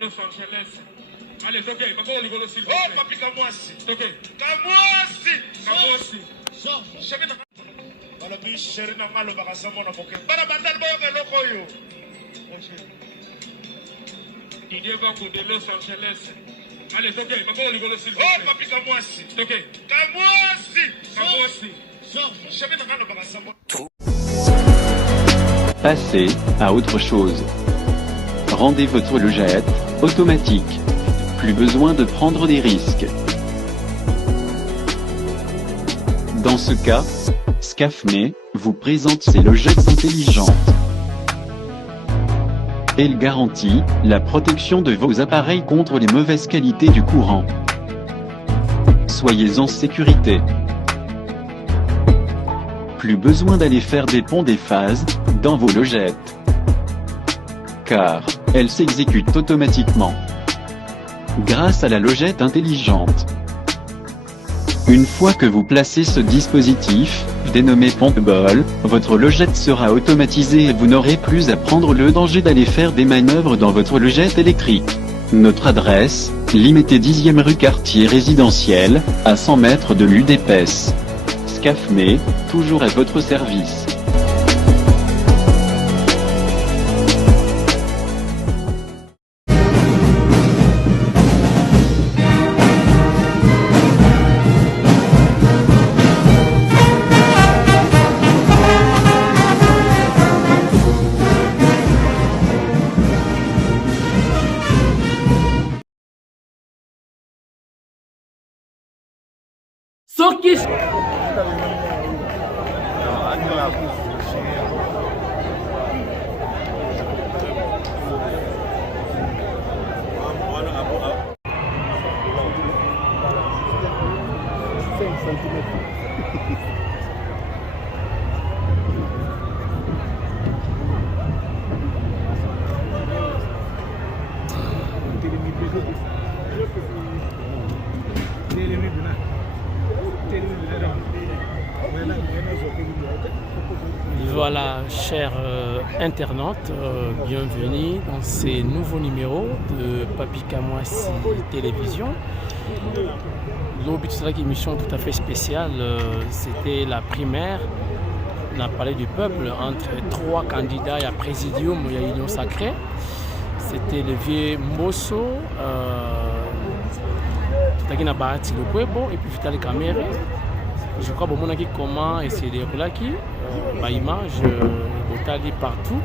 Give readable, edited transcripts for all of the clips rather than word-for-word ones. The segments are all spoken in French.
Los Angeles. Allez, toquez, maintenant les volos s'il vous plaît. Oh, papi Kamwasi. Toquez. Kamwasi. Kamwasi. Voilà, puis chéri na malo bakasa mona moke. Bana bandal boyo ke loko yo. Didier Banco de Los Angeles. Allez, toquez, maintenant les volos s'il vous Oh, plaît. papi Kamwasi. Toquez. Kamwasi. Kamwasi. Chéri na malo bakasa mona. Passez à autre chose. Rendez votre logette automatique. Plus besoin de prendre des risques. Dans ce cas, Scafme vous présente ses logettes intelligentes. Elle garantit la protection de vos appareils contre les mauvaises qualités du courant. Soyez en sécurité. Plus besoin d'aller faire des ponts des phases dans vos logettes, car elles s'exécutent automatiquement grâce à la logette intelligente. Une fois que vous placez ce dispositif, dénommé Pompe-Bol, votre logette sera automatisée et vous n'aurez plus à prendre le danger d'aller faire des manœuvres dans votre logette électrique. Notre adresse, Limité 10e rue quartier résidentiel, à 100 mètres de l'UDPS. Scafme, toujours à votre service. Voilà, chers internautes, bienvenue dans ces nouveaux numéros de Papi Kamwasi Télévision. L'objet de cette émission tout à fait spéciale, c'était la primaire, on a parlé du peuple, entre trois candidats à Présidium, il y a Union Sacrée. C'était le vieux Mbosso, Takina Bahati le Puebo et puis Vitali Kamere. Je crois que qui comment essayer de dérouler qui image Botali partout.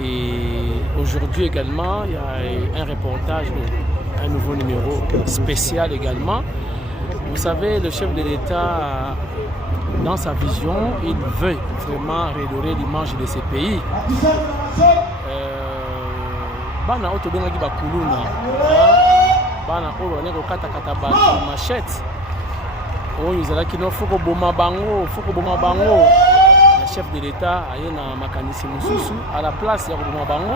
Et aujourd'hui également, il y a un reportage, un nouveau numéro spécial également. Vous savez, le chef de l'État, dans sa vision, il veut vraiment redorer l'image de ces pays. Bana oto benga ba kuluna. Bana oyo ne ko kata kata ba machette. Oyo zalaki no foko boma bango. Le chef de l'État aye na makanisi mususu à la place ya boma bango.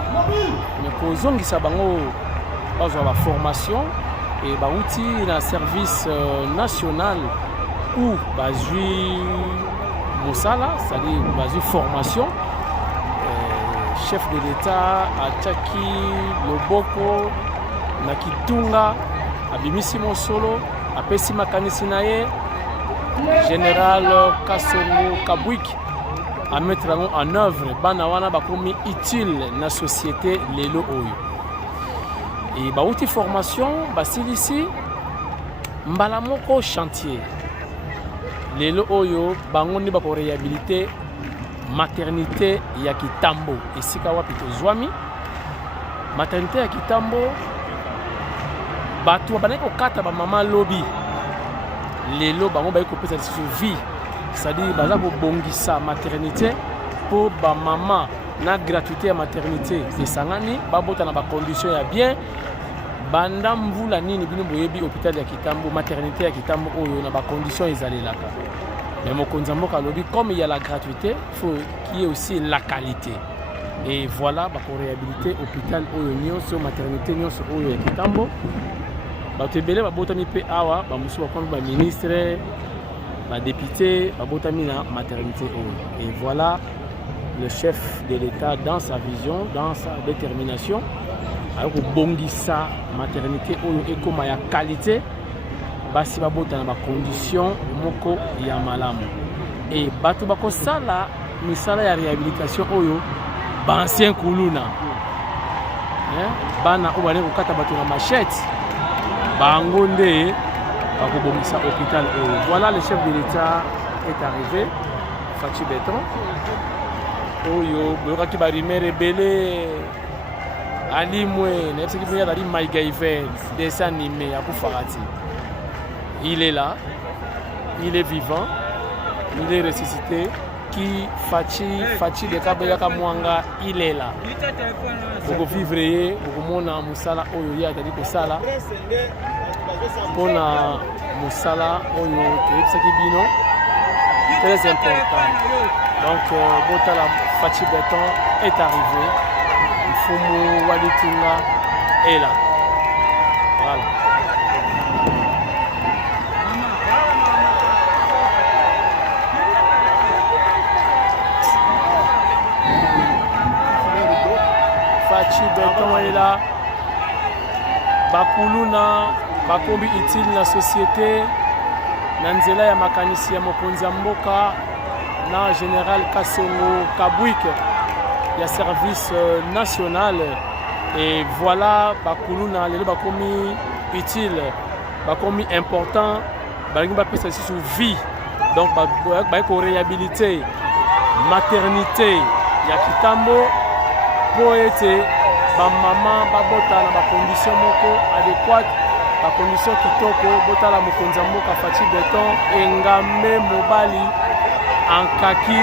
Mais ko zongisa bango bazwa la formation et ba outil na service national ou bazui mosala, c'est-à-dire bazui formation. Chef de l'État Ataki Loboko Nakitunga Abimisi Mosolo Apesi Makanisi Naye Général Kasongo Kabwik à mettre en œuvre Banawana Bakomi utile na société Lelo Oyo. Et Bauti formation Basilisi Mbalamoko chantier Lelo Oyo Bangoni Bako réhabilité maternité ya Kitambo esika wapi tozwami maternité ya Kitambo bato banako kata ba mama lobi lelo bango ba kopesa vie, c'est-à-dire baza ko bongisa maternité pour ba mama na gratuité ya maternité esangani babota na ba conditions ya bien banda mvula nini bino boyebi hôpital ya Kitambo maternité ya Kitambo oyo na ba conditions ezalelaka. Mais mon konzamboka lobby, comme il y a la gratuité, il faut qu'il y ait aussi la qualité. Et voilà, bah, pour réhabiliter l'hôpital Oyo sur maternité sur Oyo et Kitambo. Bah, tu es belé, bah, botami pe awa, bah, monsieur bah, ministre, bah, député, bah, botami na maternité Oyo. Et voilà, le chef de l'État dans sa vision, dans sa détermination, akobongisa maternité oyo ekoma ya qualité basi babota na condition moko ya malamu et bato bakosala misala ya réhabilitation oyo bancien kuluna bana oyo bale kokata bato na machette bango nde bakobongisa hôpital oyo. Voilà, le chef de l'État est arrivé, Fachi Bertrand oyo boyokaki barimere ebele alimwe nayebisaki mpenza azali MacGyver dessin animé akufaka te. Il est là, il est vivant, il est ressuscité. Qui Fachi de Kabeyaka Mwanga, il est là. Pour vivre, pour mona musala oyo ya tadi ko sala. Pona musala oyo kebisaki bino très important. Donc Botala Fachi Bertrand est arrivé. Fumu Walitunga est là. Voilà. Fachi Bertrand est là. Bakuluna bakombi utile na société na nzela ya makanisi ya mokonzi ya mboka na général Kasongo Kabwik ya service national. Et voilà bakuluna lelo bakomi utile bakomi important balingi bapesa sur vie. Donc ko réhabiliter maternité ya Kitambo pour être maman babota na ba condition moko adéquate ba condition kitoko botala mokonzi mboka Fachi Bertrand engambe mobali en kaki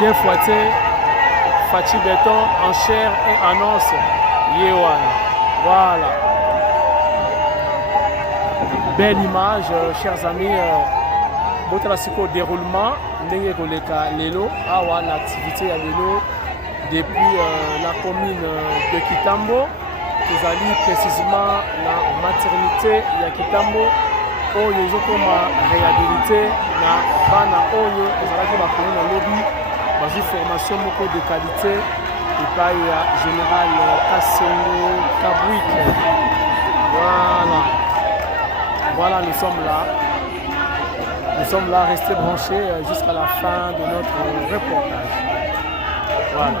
deux fois Fachi Bertrand en chair et en os yewan. Voilà, belle image chers amis. Botala siko déroulement ndenge koleka lelo awa l'activité ya lelo depuis la commune de Kitambo. Nous allons précisément la maternité ya Kitambo oyo ezokoma réhabilité na bana oyo ezalaki bakoni na lobby bazwi formation moko de qualité epai ya général Kasongo Kabwik. Voilà, nous sommes là restés branchés jusqu'à la fin de notre reportage. Voilà.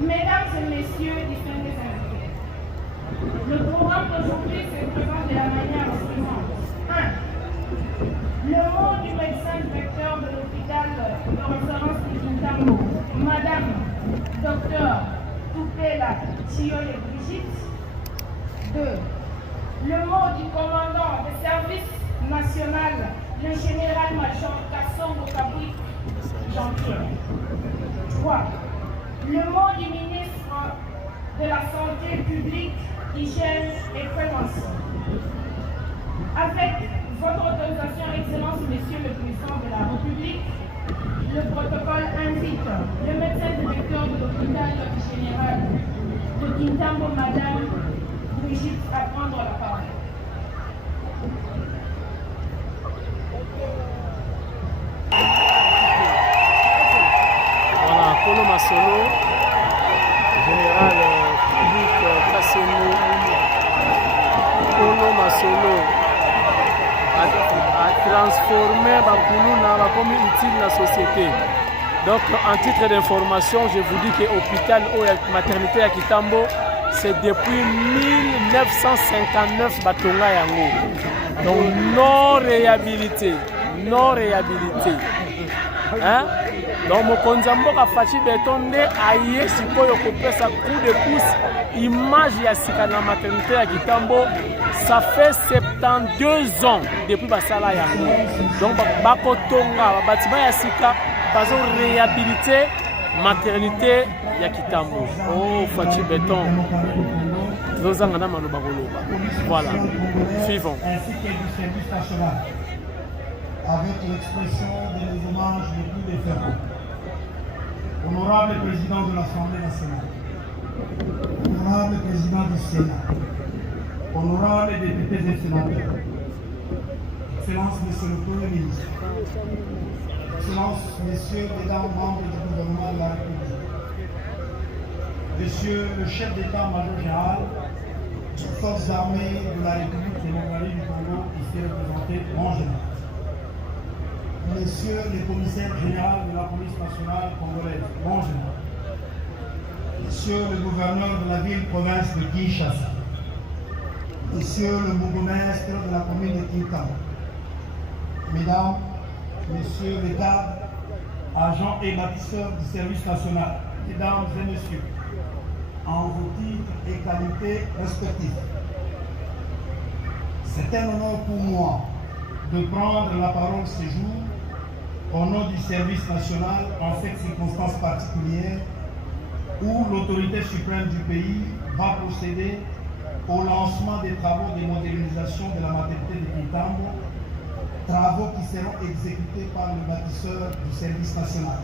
Mesdames et messieurs, distingués invités, le programme d'aujourd'hui se présente de la manière suivante. 1. Le mot du médecin directeur de l'hôpital de référence de Kintambo, Madame Dr Toupela Chiole Brigitte. 2. Le mot du commandant de service national, le général-major Kasongo Kabwik Jean-Pierre. 3. Le mot du ministre de la Santé publique, Hygiène et Prévention. Avec votre autorisation, Excellence, Monsieur le Président de la République, le protocole invite le médecin directeur de l'hôpital général de Kintambo, Madame Brigitte, à prendre la parole. Voilà, Kolo Masolo, général solo à transformer Bakuluna comme utile dans la société. Donc en titre d'information, je vous dis que l'hôpital ou la maternité à Kitambo, c'est depuis 1959 Batonga Yango. Donc non réhabilité. Hein? Donc Mokonzambo a fachi betonde aye sikoyo kopesa coup de pouce image ya sika na maternité ya Kitambo. Ça fait 72 ans depuis basala yango. Donc bakotonga bâtiment ya sika bazo réhabiliter maternité ya Kitambo. Oh fachi beton. Zozanga na maloba koloba. Voilà. Suivons. Ainsi que du service national, avec l'expression de les hommages les plus déférents. Honorable président de l'Assemblée nationale, honorable président du Sénat, honorable députés et sénateurs, Excellence, Monsieur le Premier ministre, Excellence, Messieurs, Mesdames, membres du gouvernement de la République, Monsieur le chef d'État-major général des forces armées de la République démocratique du Congo, ici représenté en général, Monsieur le commissaire général de la police nationale congolaise, en général, Monsieur le gouverneur de la ville-province de Kinshasa, Monsieur le bourgmestre de la commune de Kintambo, Mesdames, Messieurs les cadres, agents et bâtisseurs du service national, Mesdames et Messieurs, en vos titres et qualités respectives. C'est un honneur pour moi de prendre la parole ce jour au nom du service national en cette circonstance particulière où l'autorité suprême du pays va procéder au lancement des travaux de modernisation de la maternité de Kintambo, travaux qui seront exécutés par le bâtisseur du service national.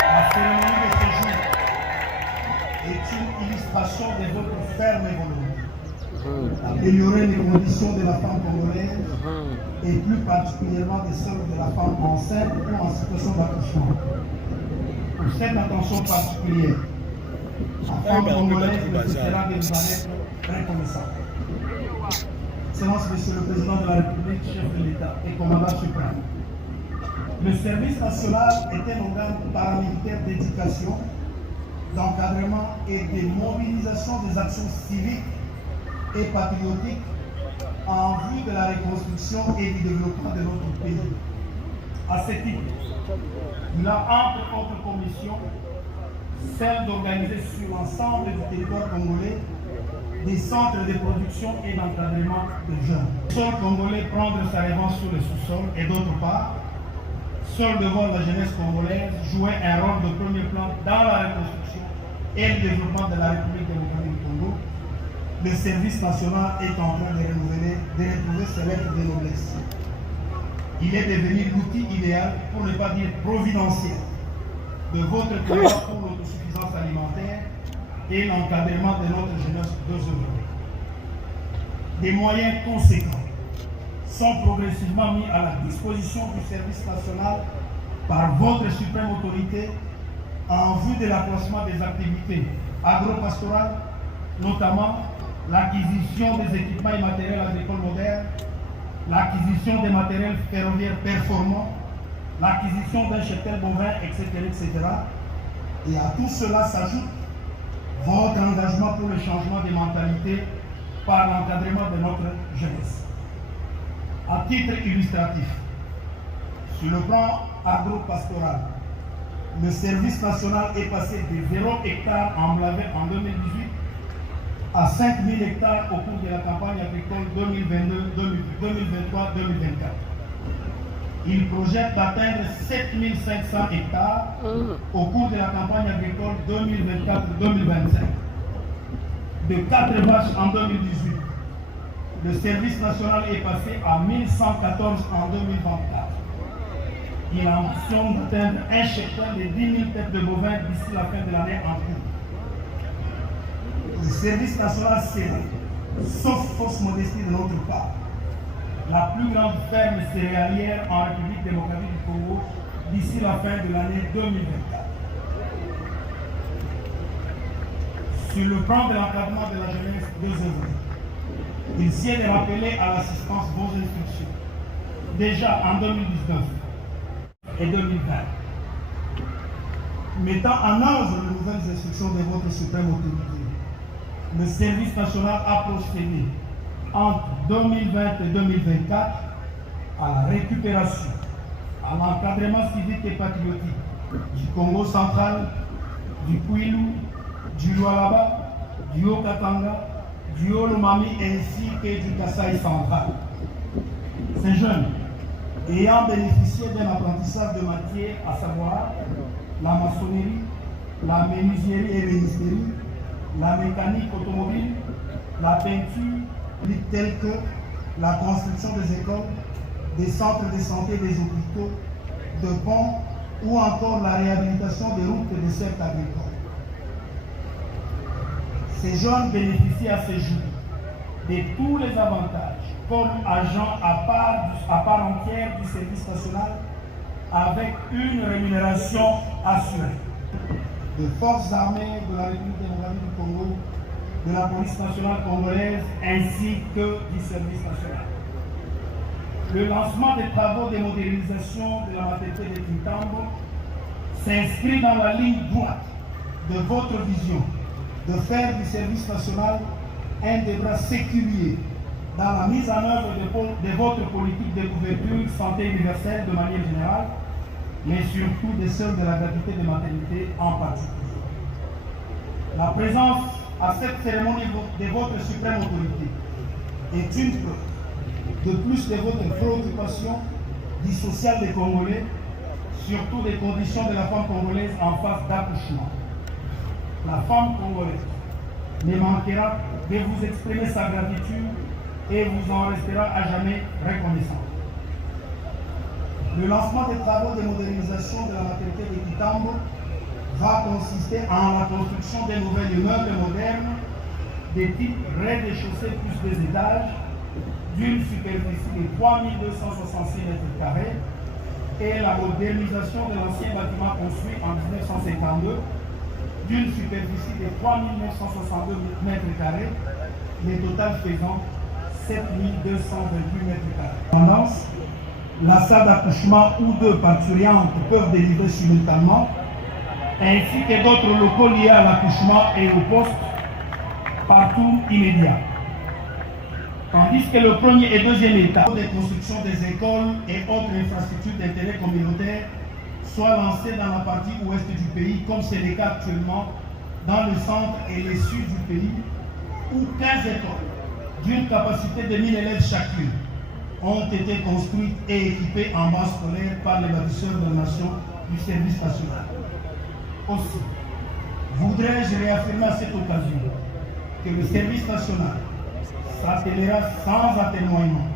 La cérémonie de ce jour est une illustration de votre ferme volonté améliorer les conditions de la femme congolaise et plus particulièrement de celles de la femme enceinte ou en situation d'accouchement. Pour cette attention particulière, la femme congolaise nécessitera de nous en être reconnaissante. Excellence, Monsieur le Président de la République, chef de l'État et commandant suprême, le service national est un organe paramilitaire d'éducation, d'encadrement et de mobilisation des actions civiques et patriotiques en vue de la reconstruction et du développement de notre pays. À ce titre, il a entre autres commissions celle d'organiser sur l'ensemble du territoire congolais des centres de production et d'encadrement de jeunes. Seul Congolais prendre sa revanche sur le sous-sol et d'autre part, seul devant la jeunesse congolaise jouer un rôle de premier plan dans la reconstruction et le développement de la République démocratique du Congo, le service national est en train de retrouver ses lettres de noblesse. Il est devenu l'outil idéal, pour ne pas dire providentiel, de votre combat pour l'autosuffisance alimentaire et l'encadrement de notre jeunesse d'aujourd'hui. Des moyens conséquents sont progressivement mis à la disposition du service national par votre suprême autorité en vue de l'accroissement des activités agro-pastorales, notamment l'acquisition des équipements et matériels agricoles modernes, l'acquisition des matériels ferroviaires performants, l'acquisition d'un cheptel bovin, etc., etc. Et à tout cela s'ajoute votre engagement pour le changement des mentalités par l'encadrement de notre jeunesse. À titre illustratif, sur le plan agro-pastoral, le service national est passé de 0 hectares emblavés en 2018 à 5000 hectares au cours de la campagne agricole 2023-2024. Il projette d'atteindre 7500 hectares au cours de la campagne agricole 2024-2025. De 4 vaches en 2018, le service national est passé à 1114 en 2024. Il ambitionne d'atteindre un cheptel de 10 000 têtes de bovins d'ici la fin de l'année en cours. Le service national sera, sauf fausse modestie de notre part, la plus grande ferme céréalière en République démocratique du Congo d'ici la fin de l'année 2024. Sur le plan de l'encadrement de la jeunesse d'aujourd'hui, il sied de rappeler à l'assistance vos instructions, déjà en 2019 et 2020, mettant en œuvre les nouvelles instructions de votre suprême autorité. Le service national a procédé entre 2020 et 2024 à la récupération, à l'encadrement civique et patriotique du Congo central, du Kwilu, du Lualaba, du Haut-Katanga, du Haut-Lomami ainsi que du Kasaï central. Ces jeunes, ayant bénéficié d'un apprentissage de matière, à savoir la maçonnerie, la menuiserie et menuiserie, la mécanique automobile, la peinture, telles que la construction des écoles, des centres de santé, des hôpitaux, de ponts ou encore la réhabilitation des routes et des cercles agricoles. Ces jeunes bénéficient à ce jour de tous les avantages comme agents à part entière du service national avec une rémunération assurée. Des forces armées de la République démocratique du Congo, de la police nationale congolaise ainsi que du service national. Le lancement des travaux de modernisation de la maternité de Kintambo s'inscrit dans la ligne droite de votre vision de faire du service national un des bras séculiers dans la mise en œuvre de votre politique de couverture santé universelle de manière générale, mais surtout de celle de la gratuité de maternité en particulier. La présence à cette cérémonie de votre suprême autorité est une preuve de plus de votre préoccupation du social des Congolais, surtout des conditions de la femme congolaise en phase d'accouchement. La femme congolaise ne manquera de vous exprimer sa gratitude et vous en restera à jamais reconnaissante. Le lancement des travaux de modernisation de la maternité de Kitambo va consister en la construction de nouvelles immeubles modernes de type rez-de-chaussée plus des étages d'une superficie de 3266 m² et la modernisation de l'ancien bâtiment construit en 1952 d'une superficie de 3962 m², le total faisant 7228 m². Tendance, la salle d'accouchement où deux parturientes peuvent délivrer simultanément, ainsi que d'autres locaux liés à l'accouchement et au poste partout immédiat. Tandis que le premier et deuxième état de construction des écoles et autres infrastructures d'intérêt communautaire soient lancés dans la partie ouest du pays, comme c'est le cas actuellement dans le centre et le sud du pays, où 15 écoles d'une capacité de 1000 élèves chacune ont été construites et équipées en base scolaire par les bâtisseurs de la nation du service national. Aussi, voudrais-je réaffirmer à cette occasion que le service national s'attellera sans atermoiement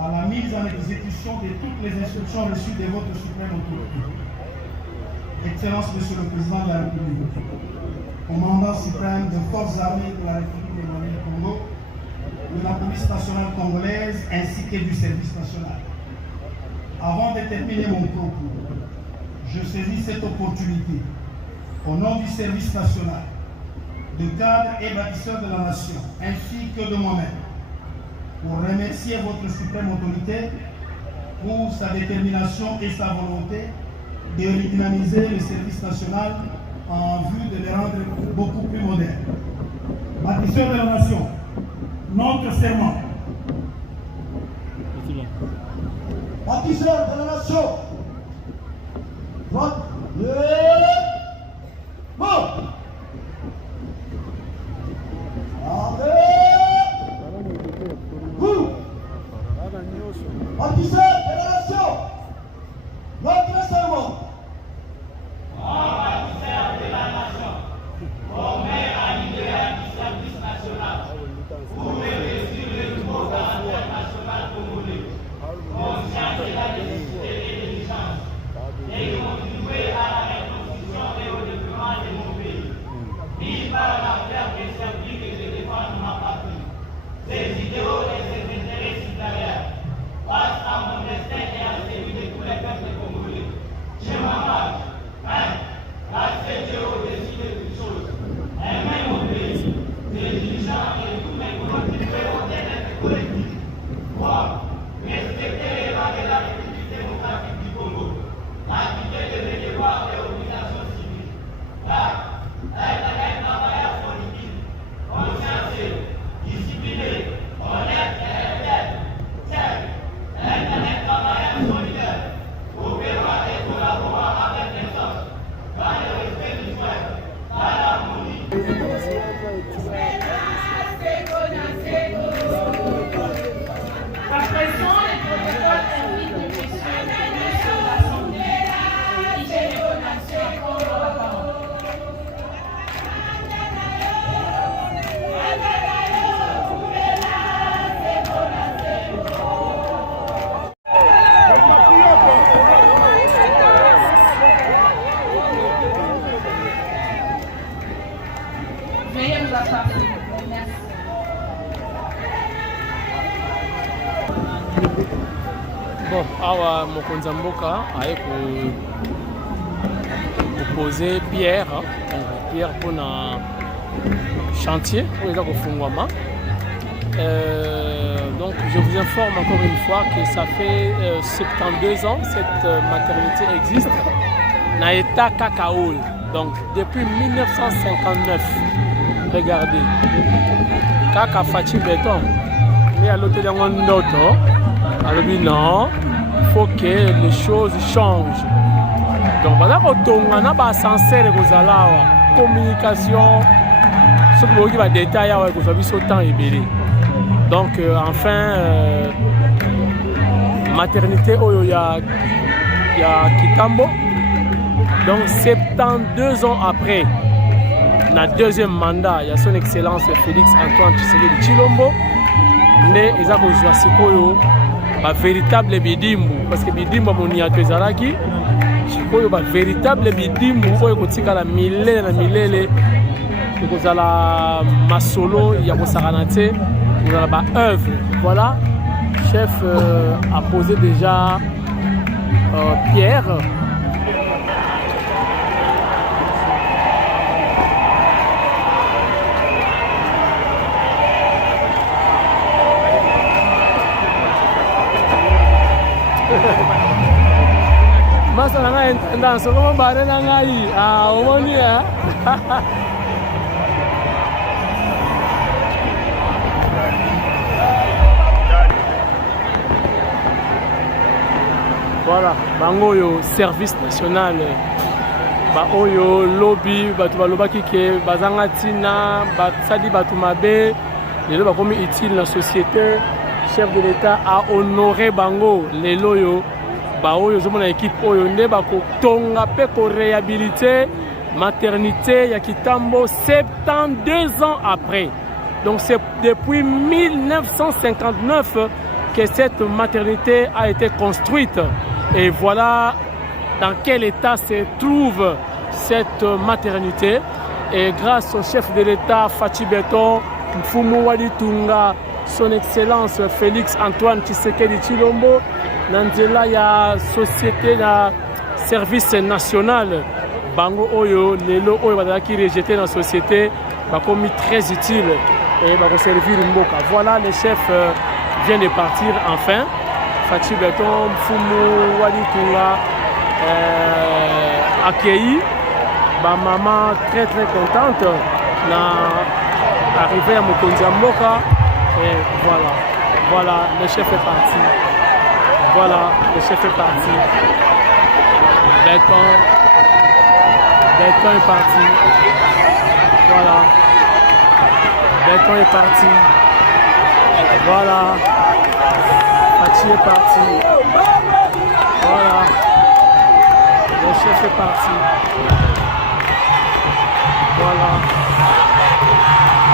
à la mise en exécution de toutes les instructions reçues de votre suprême autorité. Excellence, Monsieur le Président de la République, commandant suprême des forces armées de la République démocratique du Congo, de la police nationale congolaise ainsi que du service national. Avant de terminer mon propos, je saisis cette opportunité, au nom du service national, de cadres et bâtisseurs de la nation, ainsi que de moi-même, pour remercier votre suprême autorité pour sa détermination et sa volonté de redynamiser le service national en vue de le rendre beaucoup plus moderne. Bâtisseurs de la nation, notre serment. Bâtisseurs de la nation, votre bon. Bâtisseurs de la nation, notre serment. Bâtisseurs de la nation, formés à l'idéal du service national, pour réussir le nouveau caractère national congolais, conscient de la nécessité et de la part s'il vous plaît. Merci. Bon, awa mokonzi mboka aye poser pierre, pierre pour un chantier pour les kofungwama. Donc je vous informe encore une fois que ça fait 72 ans cette maternité existe. Na état Kakaol. Donc depuis 1959. Regardez. Kaka Fachi Béton. Mais à l'hôtel Ndoto. Alors non, il faut que les choses changent. Donc voilà, on a un sincère communication. Ce qui va détailler, vous avez ce temps et donc enfin, maternité, il y a Kitambo. Donc 72 ans après, dans le deuxième mandat, il y a son excellence Félix Antoine Tshisekedi Tshilombo. Mais il y a un véritable bidimbu. Parce que bidimbu, il y a un véritable bidimbu. Il y a un milele. Il y a un masolo, il y a un saranate, il y a une œuvre. Voilà, le chef a posé déjà pierre. Masa na ngai intendance kama bare na ngai omoni voilà bango yo service national ba oyo lobby batu balobaki ke bazanga tina basadi batu mabe lelo bakomi utile na société. Chef de l'État a honoré bango lelo yo ba oyo zomona équipe oyo nde bako tonga pe ko réhabiliter maternité ya Kitambo 72 ans après. Donc c'est depuis 1959 que cette maternité a été construite et voilà dans quel état se trouve cette maternité. Et grâce au chef de l'État Fachi Béton, Mfumu Wadi Tunga, son excellence Félix Antoine Tshisekedi Tshilombo, Nandela ya société na service national bango oyo lelo oyo bazaki rejeté dans la société bakomi très utile et bako servir mboka. Voilà, le chef vient de partir enfin. Fachi Béton Mfumu Wadi Tunga accueilli ba maman très contente na arrivé à mokonzi mboka. Et voilà, le chef est parti. Voilà, le chef est parti. Béton est parti. Voilà. Béton est parti. Voilà. Fachi est parti. Voilà. Le chef est parti. Voilà.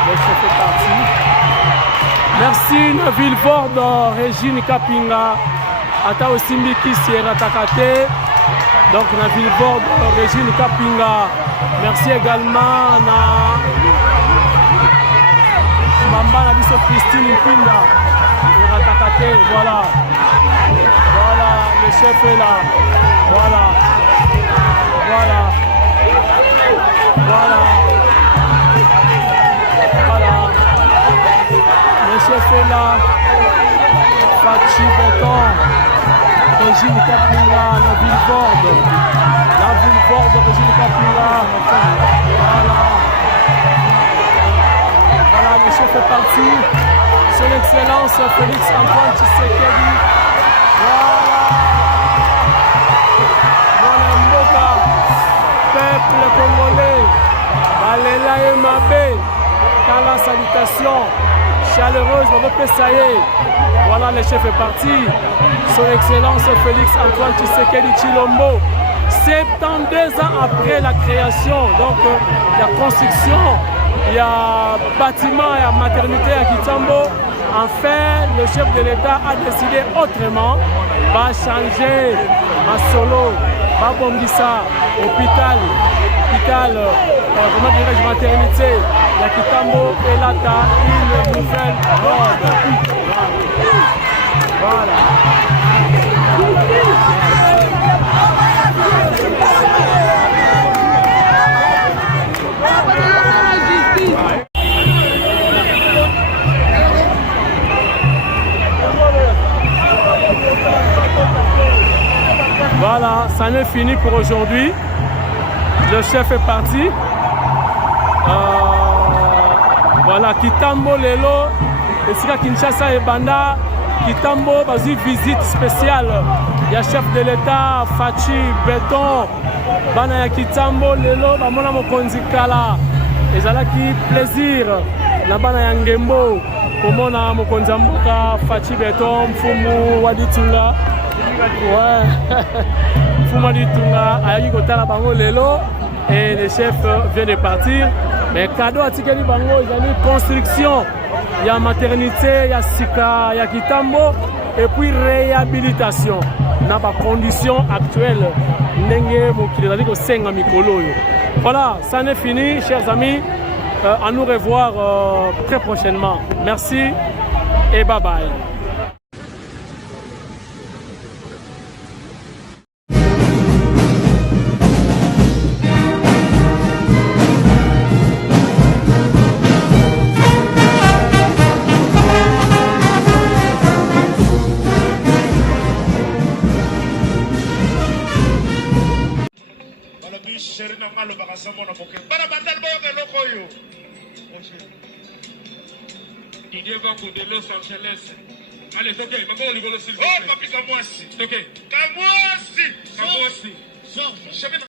Le chef est parti. Merci na Villefort, Régine Kapinga, ata Osimbiki Sierra Takate. Donc na Villefort, Régine Kapinga. Merci également na Mamba na biso Christine Mpinda, Sierra Takate. Voilà. Voilà, le chef est là. Voilà. Voilà. Voilà. Le chef est là, Fachi Béton, Régine Kapinga, la Villefort, Régine Kapinga. Voilà, le chef est parti. Son Excellence Félix Antoine Tshisekedi. Voilà Mboka, peuple congolais, Balela et Mabé, dans la salutation chaleureuse, voilà, le chef est parti. Son Excellence Félix Antoine Tshisekedi Tshilombo, 72 ans après la création, donc la construction, il y a bâtiment, il y a maternité à Kitambo. Enfin, le chef de l'État a décidé autrement, va changer à solo, va bomber ça, hôpital, comment dirais-je, maternité. ya Kitambo elata une nouvelle robe. Voilà. Voilà, ça en est fini pour aujourd'hui. Le chef est parti. Voilà, Kitambo Lelo, et Sika Kinshasa et Banda, Kitambo, vas-y, visite spéciale. Il y a chef de l'État, Fachi, Béton, Bana ya Kitambo Lelo, Bamona Mokonzikala. Et ça là qui plaisir, la Bana ya Ngembo, Komona Mokonzamboka, Fachi, Béton, Fumu, Waditunga. Ouais, Fumu Tunga, Ayaki Kotala Bango Lelo, et le chef vient de partir. Mais cadeau à Tikeli Bango, il y a une construction, il y a maternité, il y a Sika, il y a Kitambo, et puis réhabilitation. Dans les conditions actuelles, voilà, ça n'est fini, chers amis. À nous revoir très prochainement. Merci et bye bye. Didier Gakou de Los Angeles. Allez, Toké, il m'a pas rigolé s'il vous plaît. Oh, papi, Kamwasi. Toké. Kamwasi. Kamwasi.